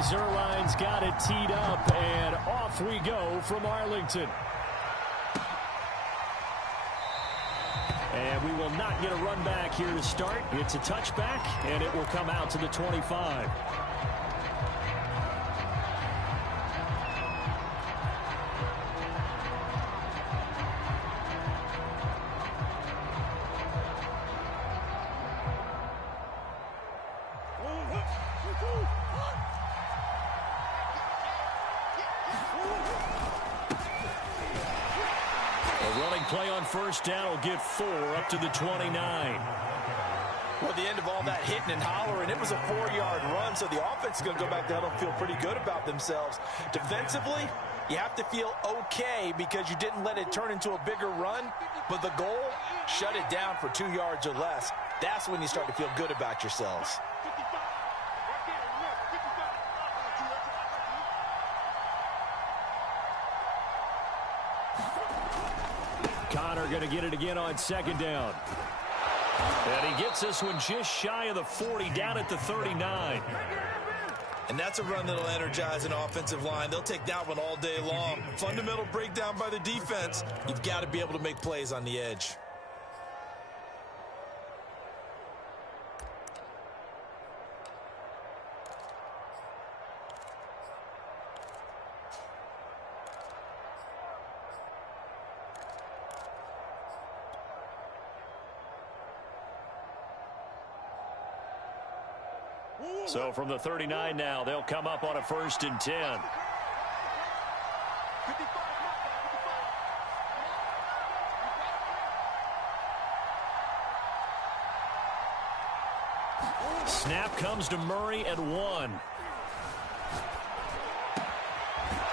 Zerline's got it teed up, and off we go from Arlington. And we will not get a run back here to start. It's a touchback, and it will come out to the 25. Play on first down will get 4 up to the 29. Well, at the end of all that hitting and hollering, it was a 4-yard run, so the offense is going to go back down and feel pretty good about themselves. Defensively, you have to feel okay because you didn't let it turn into a bigger run, but the goal, shut it down for 2 yards or less. That's when you start to feel good about yourselves. Connor going to get it again on second down. And he gets this one just shy of the 40, down at the 39. And that's a run that'll energize an offensive line. They'll take that one all day long. Fundamental breakdown by the defense. You've got to be able to make plays on the edge. So from the 39 now, they'll come up on a 1st and 10. Snap comes to Murray at 1.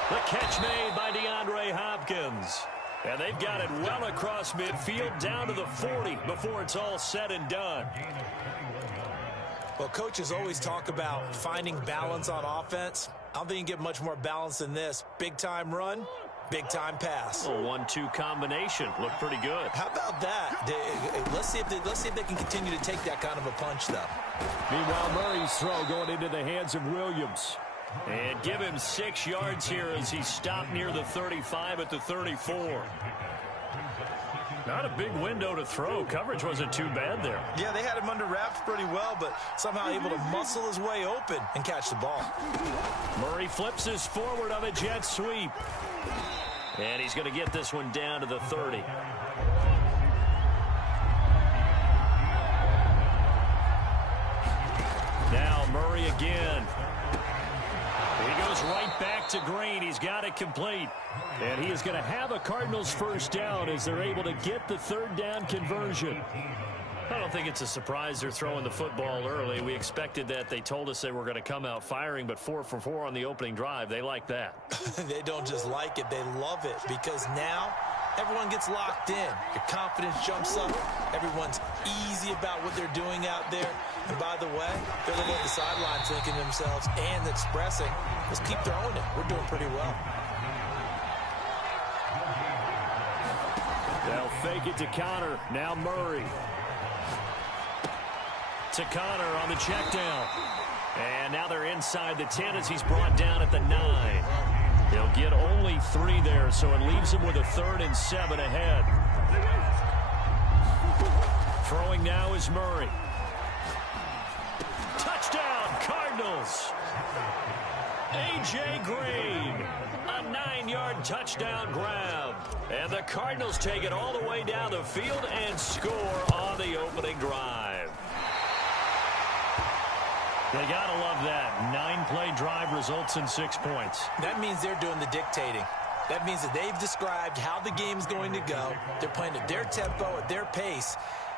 The catch made by DeAndre Hopkins. And they've got it well across midfield down to the 40 before it's all said and done. Well, coaches always talk about finding balance on offense. I don't think you can get much more balance than this. Big-time run, big-time pass. A 1-2 combination. Looked pretty good. How about that? Let's see if they can continue to take that kind of a punch, though. Meanwhile, Murray's throw going into the hands of Williams. And give him 6 yards here as he stopped near the 35 at the 34. Not a big window to throw. Coverage wasn't too bad there. Yeah, they had him under wraps pretty well, but somehow able to muscle his way open and catch the ball. Murray flips his forward of a jet sweep. And he's going to get this one down to the 30. Now Murray again. He goes right back to Green. He's got it complete. And he is going to have a Cardinals first down as they're able to get the 3rd down conversion. I don't think it's a surprise they're throwing the football early. We expected that. They told us they were going to come out firing, but 4 for 4 on the opening drive. They like that. They don't just like it. They love it because now everyone gets locked in. Your confidence jumps up. Everyone's easy about what they're doing out there. And by the way, they're looking at the sidelines thinking to themselves and expressing, let's keep throwing it. We're doing pretty well. They'll fake it to Connor. Now Murray. To Connor on the check down. And now they're inside the 10 as he's brought down at the 9. He'll get only 3 there, so it leaves him with a 3rd and 7 ahead. Throwing now is Murray. Touchdown, Cardinals. A.J. Green. A 9-yard touchdown grab. And the Cardinals take it all the way down the field and score on the opening drive. They got to love that. 9-play drive results in 6 points. That means they're doing the dictating. That means that they've described how the game's going to go. They're playing at their tempo, at their pace.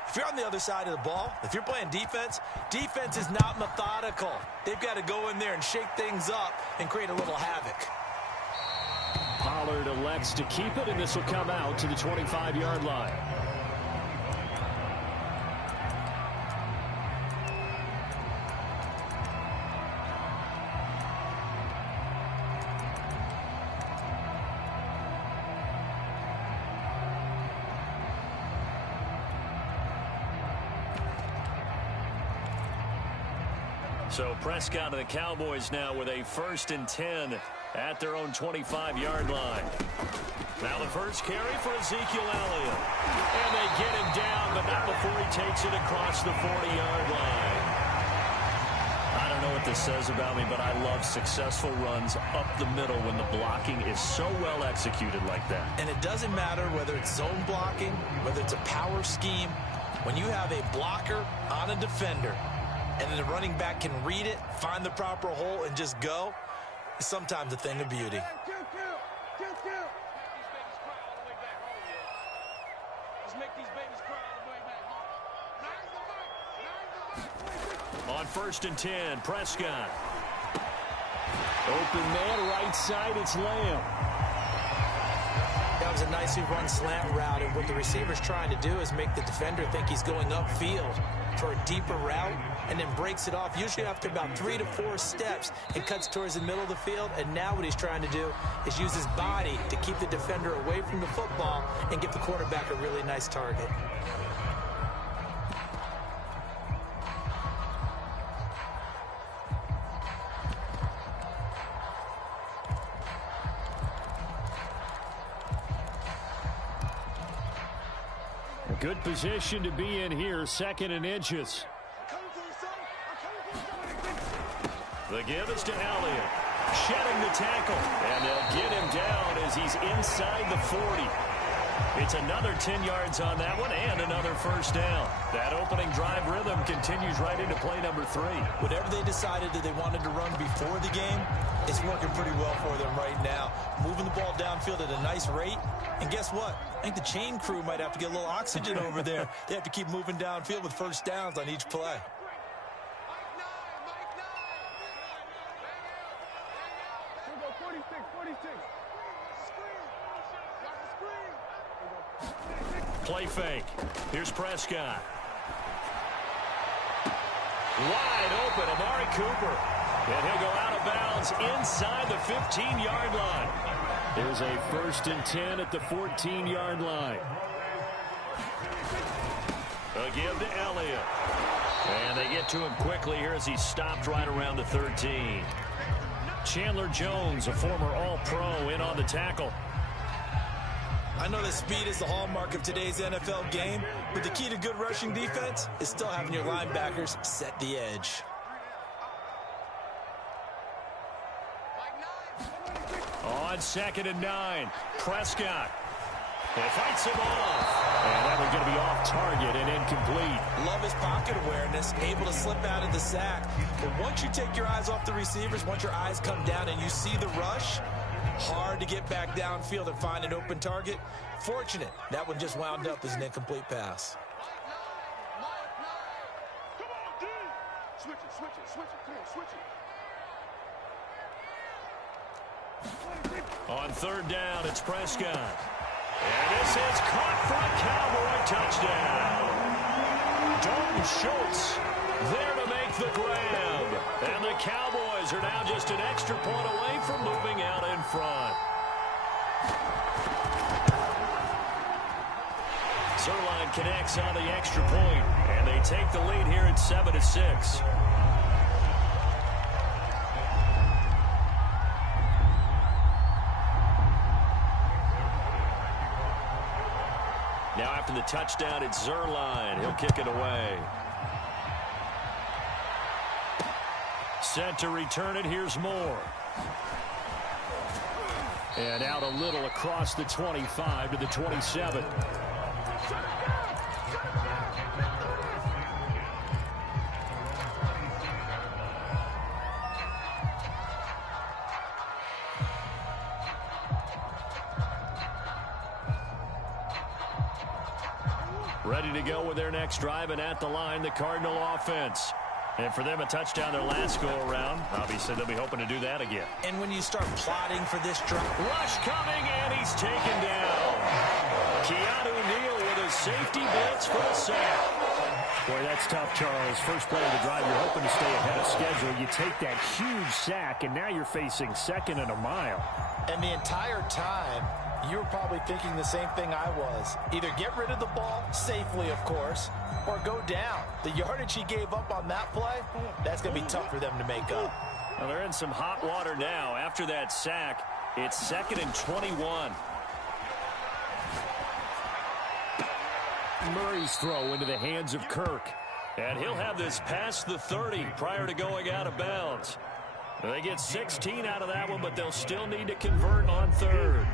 If you're on the other side of the ball, if you're playing defense, defense is not methodical. They've got to go in there and shake things up and create a little havoc. Pollard elects to keep it, and this will come out to the 25-yard line. So Prescott and the Cowboys now with a 1st and 10 at their own 25-yard line. Now the first carry for Ezekiel Elliott. And they get him down, but not before he takes it across the 40-yard line. I don't know what this says about me, but I love successful runs up the middle when the blocking is so well executed like that. And it doesn't matter whether it's zone blocking, whether it's a power scheme. When you have a blocker on a defender and then the running back can read it, find the proper hole, and just go, it's sometimes a thing of beauty. On 1st and 10, Prescott. Open man, right side, it's Lamb. That was a nicely run slant route, and what the receiver's trying to do is make the defender think he's going upfield for a deeper route, and then breaks it off, usually after about 3 to 4 steps, and cuts towards the middle of the field. And now what he's trying to do is use his body to keep the defender away from the football and give the quarterback a really nice target. Good position to be in here, 2nd and inches. The give is to Elliott. Shedding the tackle. And they'll get him down as he's inside the 40. It's another 10 yards on that one and another 1st down. That opening drive rhythm continues right into play number 3. Whatever they decided that they wanted to run before the game, it's working pretty well for them right now. Moving the ball downfield at a nice rate. And guess what? I think the chain crew might have to get a little oxygen over there. They have to keep moving downfield with 1st downs on each play. Play fake. Here's Prescott. Wide open, Amari Cooper. And he'll go out of bounds inside the 15-yard line. There's a 1st and 10 at the 14-yard line. A give to Elliott. And they get to him quickly here as he stopped right around the 13. Chandler Jones, a former All-Pro, in on the tackle. I know that speed is the hallmark of today's NFL game, but the key to good rushing defense is still having your linebackers set the edge. On 2nd and 9, Prescott. And fights him off. And that one's going to be off target and incomplete. Love his pocket awareness, able to slip out of the sack. But once you take your eyes off the receivers, once your eyes come down and you see the rush, hard to get back downfield and find an open target. Fortunate, that one just wound up as an incomplete pass. On 3rd down, it's Prescott. And this is caught for a Cowboy touchdown. Dalton Schultz there to make the grab. And the Cowboys are now just an extra point away from moving out in front. Zerline connects on the extra point, and they take the lead here at 7-6. Now after the touchdown, it's Zerline. He'll kick it away. Set to return it. Here's Moore. And out a little across the 25 to the 27. Ready to go with their next drive, and at the line, the Cardinal offense. And for them, a touchdown their last go-around. Obviously, they'll be hoping to do that again. And when you start plotting for this drive... Rush coming, and he's taken down. Keanu Neal with a safety blitz for the sack. Boy, that's tough, Charles. First play of the drive, you're hoping to stay ahead of schedule. You take that huge sack, and now you're facing second and a mile. And the entire time, you were probably thinking the same thing I was. Either get rid of the ball, safely, of course, or go down. The yardage he gave up on that play, that's going to be tough for them to make up. Well, they're in some hot water now. After that sack, it's 2nd and 21. Murray's throw into the hands of Kirk. And he'll have this past the 30 prior to going out of bounds. They get 16 out of that one, but they'll still need to convert on 3rd.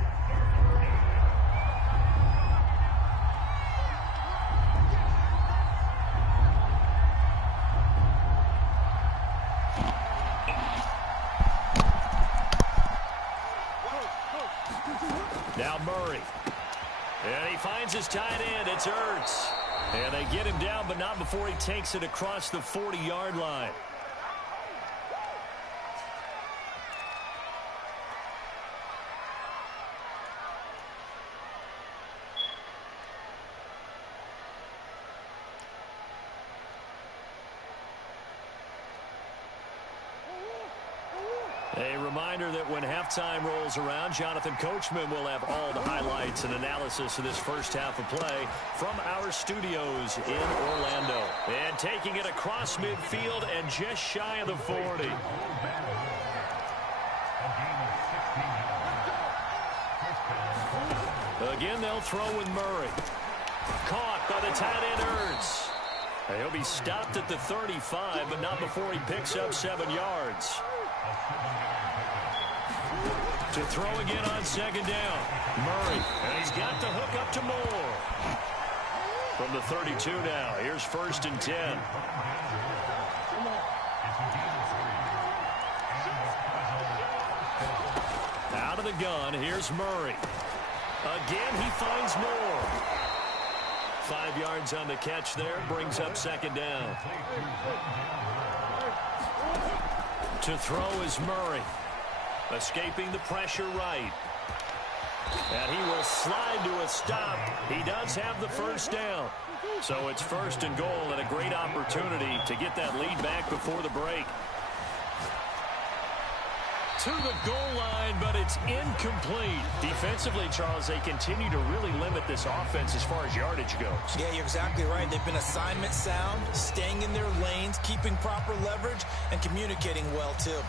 Now Murray. And he finds his tight end. It's Ertz. And they get him down, but not before he takes it across the 40-yard line. A reminder that when halftime rolls around, Jonathan Coachman will have all the highlights and analysis of this first half of play from our studios in Orlando. And taking it across midfield and just shy of the 40. Again, they'll throw with Murray. Caught by the tight end Ertz. He'll be stopped at the 35, but not before he picks up 7 yards. To throw again on 2nd down. Murray, and he's got the hook up to Moore. From the 32 now, here's 1st and 10. Out of the gun, here's Murray. Again, he finds Moore. 5 yards on the catch there, brings up 2nd down. To throw is Murray. Escaping the pressure right. And he will slide to a stop. He does have the 1st down. So it's 1st and goal and a great opportunity to get that lead back before the break. To the goal line, but it's incomplete. Defensively, Charles, they continue to really limit this offense as far as yardage goes. Yeah, you're exactly right. They've been assignment sound, staying in their lanes, keeping proper leverage, and communicating well, too.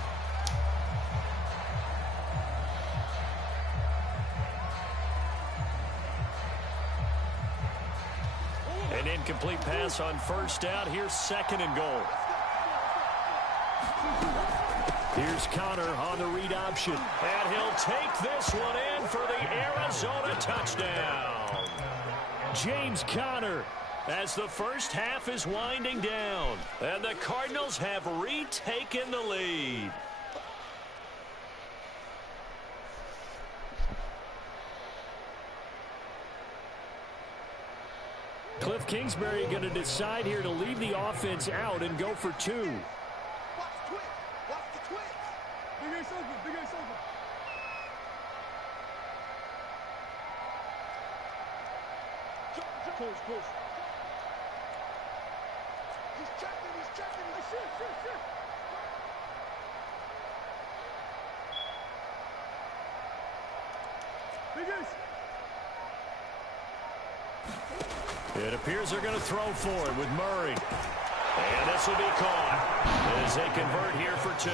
An incomplete pass on 1st down. Here's 2nd and goal. Here's Connor on the read option. And he'll take this one in for the Arizona touchdown. James Conner, as the first half is winding down. And the Cardinals have retaken the lead. Cliff Kingsbury going to decide here to leave the offense out and go for 2. Watch the twitch. Big ace open. Push. He's checking. Shit. Big ace. It appears they're going to throw for it with Murray. And this will be caught as they convert here for 2.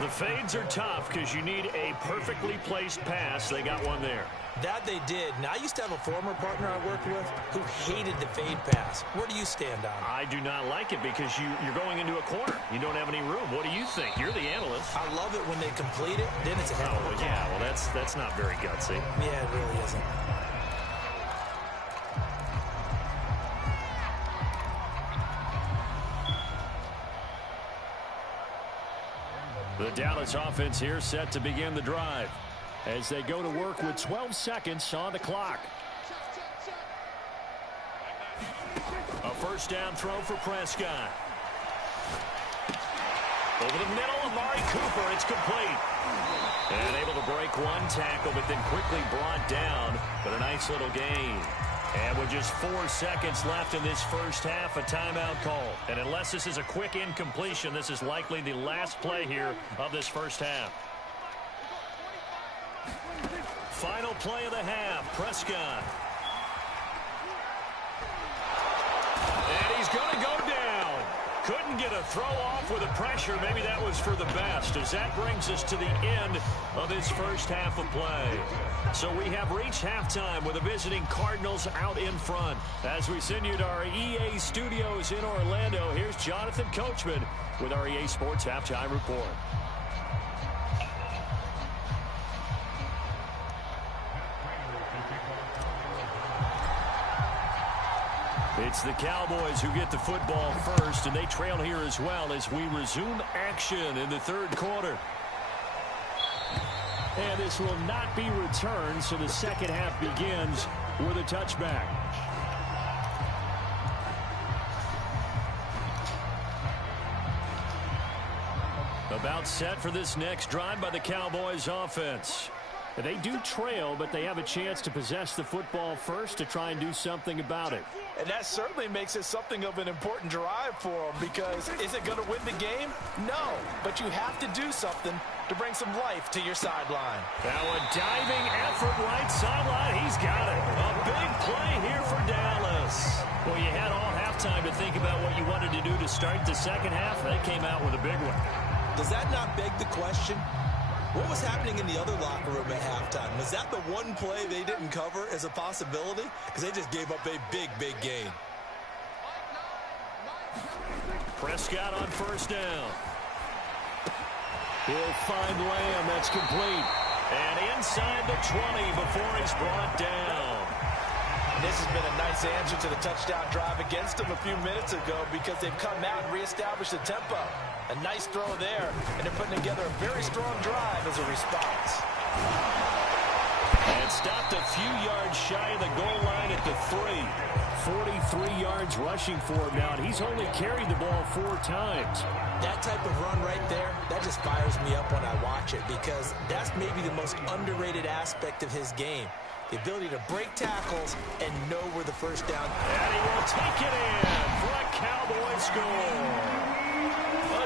The fades are tough because you need a perfectly placed pass. They got one there. That they did. Now, I used to have a former partner I worked with who hated the fade pass. Where do you stand on it? I do not like it because you're going into a corner. You don't have any room. What do you think? You're the analyst. I love it when they complete it. Then it's a hell of a call. Yeah, well, that's not very gutsy. Yeah, it really isn't. The Dallas offense here set to begin the drive as they go to work with 12 seconds on the clock. A 1st down throw for Prescott. Over the middle of Amari Cooper, it's complete. And able to break one tackle, but then quickly brought down, but a nice little gain. And with just 4 seconds left in this first half, a timeout call. And unless this is a quick incompletion, this is likely the last play here of this first half. Final play of the half, Prescott. And he's going to go down. Couldn't get a throw off with the pressure. Maybe that was for the best, as that brings us to the end of this first half of play. So we have reached halftime with the visiting Cardinals out in front. As we send you to our EA studios in Orlando, here's Jonathan Coachman with our EA Sports Halftime Report. It's the Cowboys who get the football first, and they trail here as well as we resume action in the third quarter. And this will not be returned, so the second half begins with a touchback. About set for this next drive by the Cowboys offense. They do trail, but they have a chance to possess the football first to try and do something about it. And that certainly makes it something of an important drive for them, because is it going to win the game? No, but you have to do something to bring some life to your sideline. Now a diving effort right sideline. He's got it. A big play here for Dallas. Well, you had all halftime to think about what you wanted to do to start the second half. They came out with a big one. Does that not beg the question? What was happening in the other locker room at halftime? Was that the one play they didn't cover as a possibility? Because they just gave up a big, big gain. Prescott on first down. He'll find Lamb. That's complete. And inside the 20 before he's brought down. This has been a nice answer to the touchdown drive against them a few minutes ago, because they've come out and reestablished the tempo. A nice throw there, and they're putting together a very strong drive as a response. And stopped a few yards shy of the goal line at the 3. 43 yards rushing for him now, and he's only carried the ball 4 times. That type of run right there, that just fires me up when I watch it, because that's maybe the most underrated aspect of his game. The ability to break tackles and know where the first down. And he will take it in for a Cowboy score.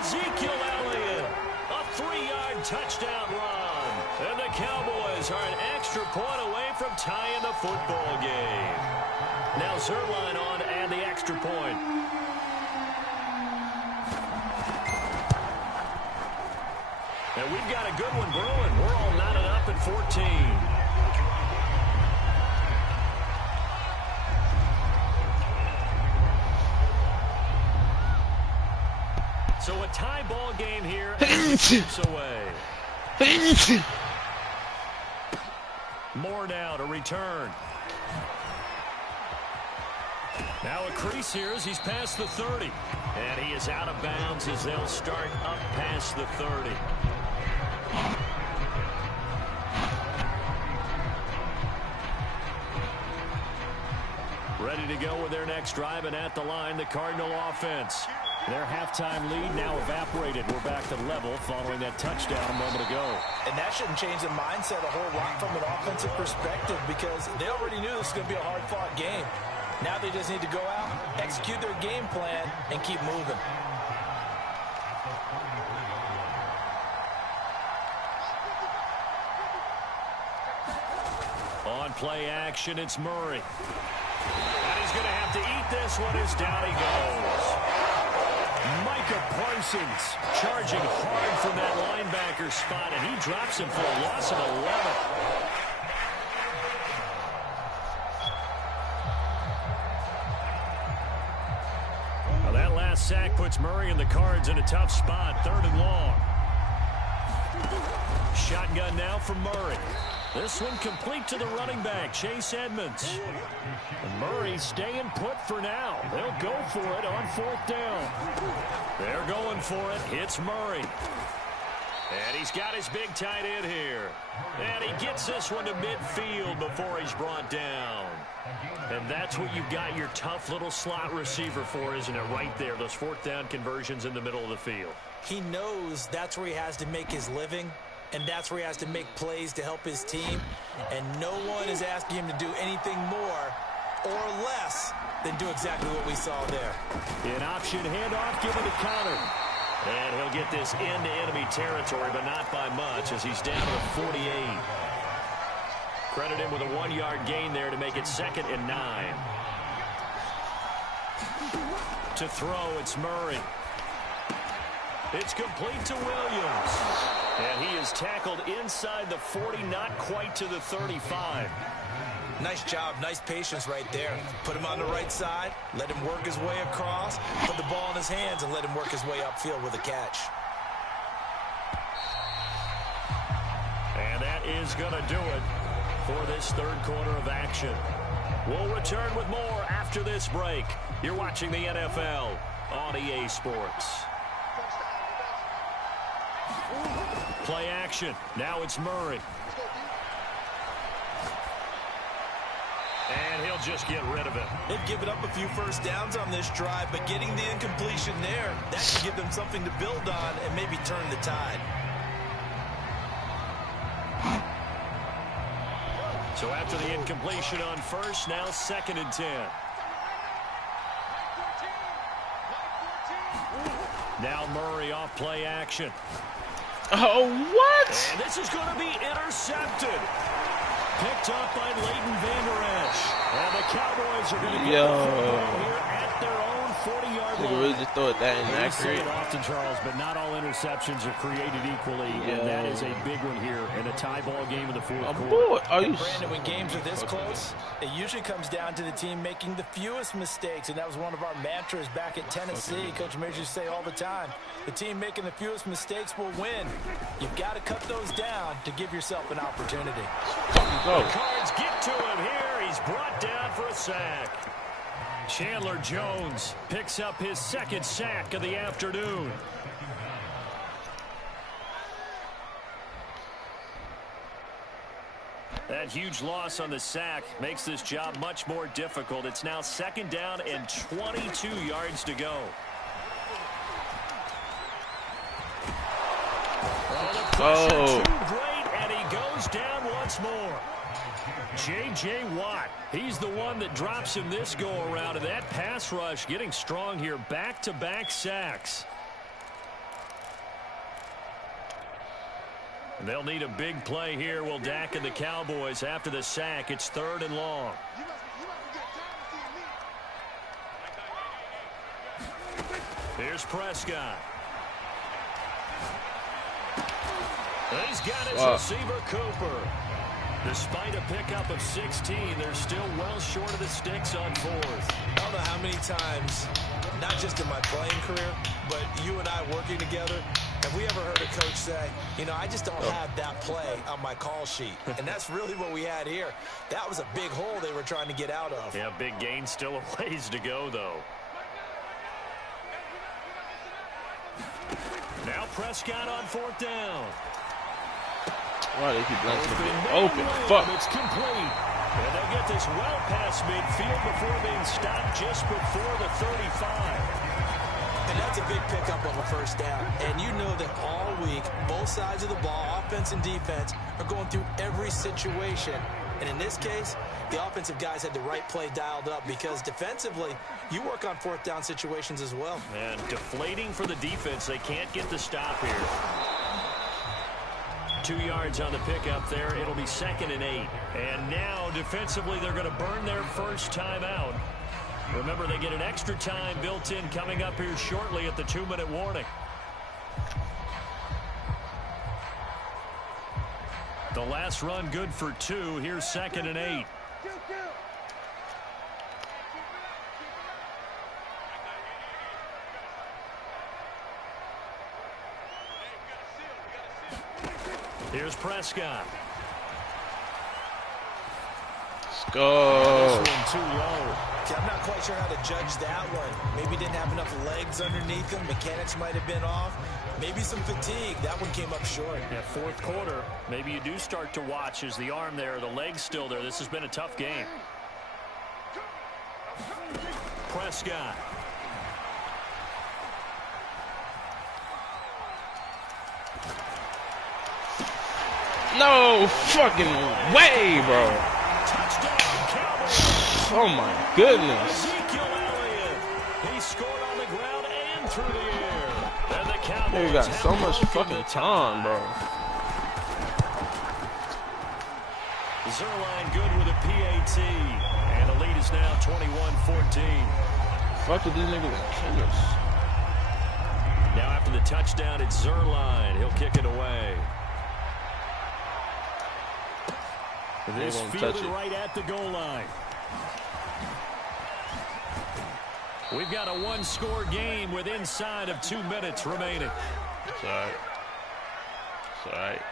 Ezekiel Elliott, a 3-yard touchdown run. And the Cowboys are an extra point away from tying the football game. Now Zerline on and the extra point. And we've got a good one brewing. We're all knotted up at 14. So a tie ball game here as it keeps away. More now to return. Now a crease here as he's past the 30. And he is out of bounds as they'll start up past the 30. Ready to go with their next drive, and at the line, the Cardinal offense. Their halftime lead now evaporated. We're back to level following that touchdown a moment ago. And that shouldn't change the mindset a whole lot from an offensive perspective, because they already knew this was going to be a hard-fought game. Now they just need to go out, execute their game plan, and keep moving. On play action, it's Murray. And he's going to have to eat this one as down he goes. Micah Parsons charging hard from that linebacker spot, and he drops him for a loss of 11. Now that last sack puts Murray and the Cards in a tough spot, 3rd and long. Shotgun now from Murray. This one complete to the running back, Chase Edmonds. And Murray staying put for now. They'll go for it on 4th down. They're going for it. It's Murray. And he's got his big tight end here. And he gets this one to midfield before he's brought down. And that's what you've got your tough little slot receiver for, isn't it? Right there, those 4th down conversions in the middle of the field. He knows that's where he has to make his living. And that's where he has to make plays to help his team. And no one is asking him to do anything more or less than do exactly what we saw there. An option handoff given to counter. And he'll get this into enemy territory, but not by much as he's down to the 48. Credit him with a 1-yard gain there to make it 2nd and 9. To throw, it's Murray. It's complete to Williams. And he is tackled inside the 40, not quite to the 35. Nice job, nice patience right there. Put him on the right side, let him work his way across, put the ball in his hands, and let him work his way upfield with a catch. And that is going to do it for this third quarter of action. We'll return with more after this break. You're watching the NFL on EA Sports. Play action. Now it's Murray. And he'll just get rid of it. They've given up a few first downs on this drive, but getting the incompletion there, that can give them something to build on and maybe turn the tide. So after the incompletion on first, now 2nd and 10. Now Murray off play action. Oh, what? And this is going to be intercepted. Picked up by Leighton Vander Esch. And the Cowboys are going to get the football here at their own 40-yard line. They really just throw it that You say inaccurate. it often, Charles, but not all interceptions are created equally, and that is a big one here in a tie ball game in the fourth quarter. Boy, are you? Brandon, when games are this close, it usually comes down to the team making the fewest mistakes, and that was one of our mantras back at Tennessee. Coach Mears used to say all the time, the team making the fewest mistakes will win. You've got to cut those down to give yourself an opportunity. The Cards get to him here. He's brought down for a sack. Chandler Jones picks up his 2nd sack of the afternoon. That huge loss on the sack makes this job much more difficult. It's now 2nd down and 22 yards to go. Oh. Too great, and he goes down once more. J.J. Watt, he's the one that drops him this go-around, and that pass rush getting strong here. Back-to-back sacks. And they'll need a big play here, will Dak and the Cowboys. After the sack, it's 3rd and long. Here's Prescott. He's got his receiver, Cooper. Despite a pickup of 16, they're still well short of the sticks on 4th. I don't know how many times, not just in my playing career, but you and I working together, have we ever heard a coach say, you know, I just don't have that play on my call sheet. And that's really what we had here. That was a big hole they were trying to get out of. Yeah, big gain, still a ways to go, though. Now Prescott on 4th down. Why they keep letting him get open? Fuck. It's complete. And they'll get this well past midfield before being stopped just before the 35. And that's a big pickup of a first down. And you know that all week, both sides of the ball, offense and defense, are going through every situation. And in this case, the offensive guys had the right play dialed up because defensively, you work on 4th down situations as well. And deflating for the defense. They can't get the stop here. 2 yards on the pickup there. It'll be 2nd and 8. And now, defensively, they're going to burn their first time out. Remember, they get an extra time built in coming up here shortly at the 2-minute warning. The last run good for 2. Here's 2nd and 8. Here's Prescott. Let's go. This one too low. I'm not quite sure how to judge that one. Maybe didn't have enough legs underneath him. Mechanics might have been off. Maybe some fatigue. That one came up short. Yeah, 4th quarter, maybe you do start to watch as the arm there, the leg's still there. This has been a tough game. Prescott. No fucking way, bro. Touchdown, Cowboys. Oh my goodness. Ezekiel Elliott. He scored on the ground and through the air. And the Cowboys Nigga got so much have fucking time, bro. Zerline good with a PAT. And the lead is now 21-14. Fuck with these niggas kill us. Now after the touchdown, it's Zerline. He'll kick it away. This fielded right at the goal line. We've got a one-score game with inside of 2 minutes remaining. It's all right. It's all right.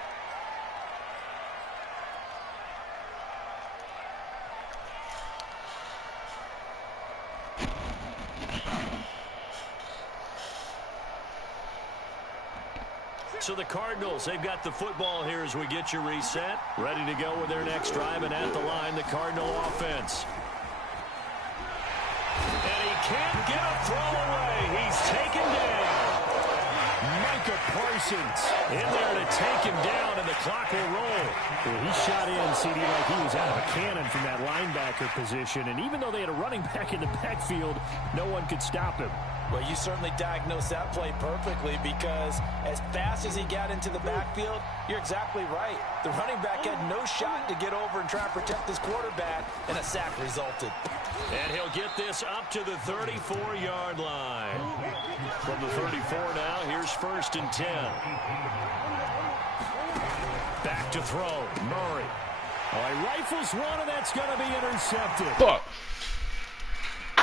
So the Cardinals, they've got the football here as we get you reset. Ready to go with their next drive, and at the line, the Cardinal offense. And he can't get a throw away. He's taken down. Micah Parsons in there to take him down, and the clock will roll. Well, he shot in, CD, like he was out of a cannon from that linebacker position. And even though they had a running back in the backfield, no one could stop him. Well, you certainly diagnosed that play perfectly, because as fast as he got into the backfield, you're exactly right. The running back had no shot to get over and try and protect his quarterback, and a sack resulted. And he'll get this up to the 34-yard line. From the 34 now, here's 1st and 10. Back to throw, Murray. Oh, he rifles one, and that's going to be intercepted. Fuck.